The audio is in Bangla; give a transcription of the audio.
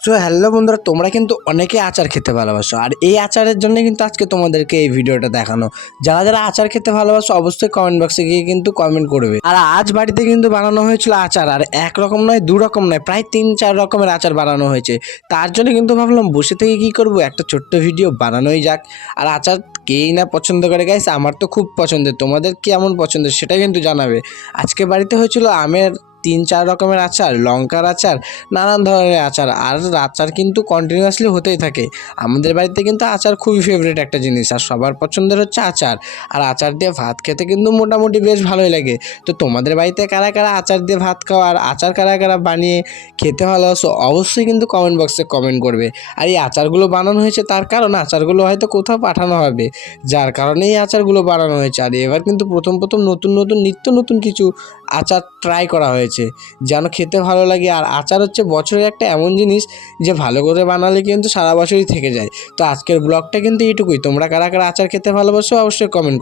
সো হ্যালো বন্ধুরা, তোমরা কিন্তু অনেকে আচার খেতে ভালোবাসো, আর এই আচারের জন্য কিন্তু আজকে তোমাদেরকে এই ভিডিওটা দেখানো। যারা যারা আচার খেতে ভালোবাসো অবশ্যই কমেন্ট বক্সে গিয়ে কিন্তু কমেন্ট করবে। আর আজ বাড়িতে কিন্তু বানানো হয়েছিল আচার, আর এক রকম নয়, দু রকম নয়, প্রায় 3-4 রকমের আচার বানানো হয়েছে। তার জন্য কিন্তু ভাবলাম বসে থেকে কি করব, একটা ছোট্ট ভিডিও বানানোই যাক। আর আচার কেই না পছন্দ করে গাইস, আমার তো খুব পছন্দের, তোমাদের কেমন পছন্দের সেটা কিন্তু জানাবে। আজকে বাড়িতে হয়েছিল আমের 3-4 রকমের আচার, লঙ্কার আচার, নানান ধরনের আচার। আর আচার কিন্তু কন্টিনিউয়াসলি হতেই থাকে। আমাদের বাড়িতে কিন্তু আচার খুবই ফেভারিট একটা জিনিস, আর সবার পছন্দের হচ্ছে আচার। আর আচার দিয়ে ভাত খেতে কিন্তু মোটামুটি বেশ ভালোই লাগে। তো তোমাদের বাড়িতে কারা কারা আচার দিয়ে ভাত খাও, আর আচার কারা কারা বানিয়ে খেতে ভালোবাসো, অবশ্যই কিন্তু কমেন্ট বক্সে কমেন্ট করবে। আর এই আচারগুলো বানানো হয়েছে তার কারণ আচারগুলো হয়তো কোথাও পাঠানো হবে, যার কারণে এই আচারগুলো বানানো হয়েছে। আর এবার কিন্তু প্রথম প্রথম নতুন নতুন নিত্য নতুন কিছু আচার ট্রাই করা হয়েছে, যেন খেতে ভালো লাগে। আর আচার হচ্ছে বছরের একটা এমন জিনিস যে ভালো করে বানালে কিন্তু সারা বছরই থেকে যায়। তো আজকের ব্লগটা কিন্তু এইটুকুই। তোমরা কারা কারা আচার খেতে ভালোবাসো অবশ্যই কমেন্ট করো।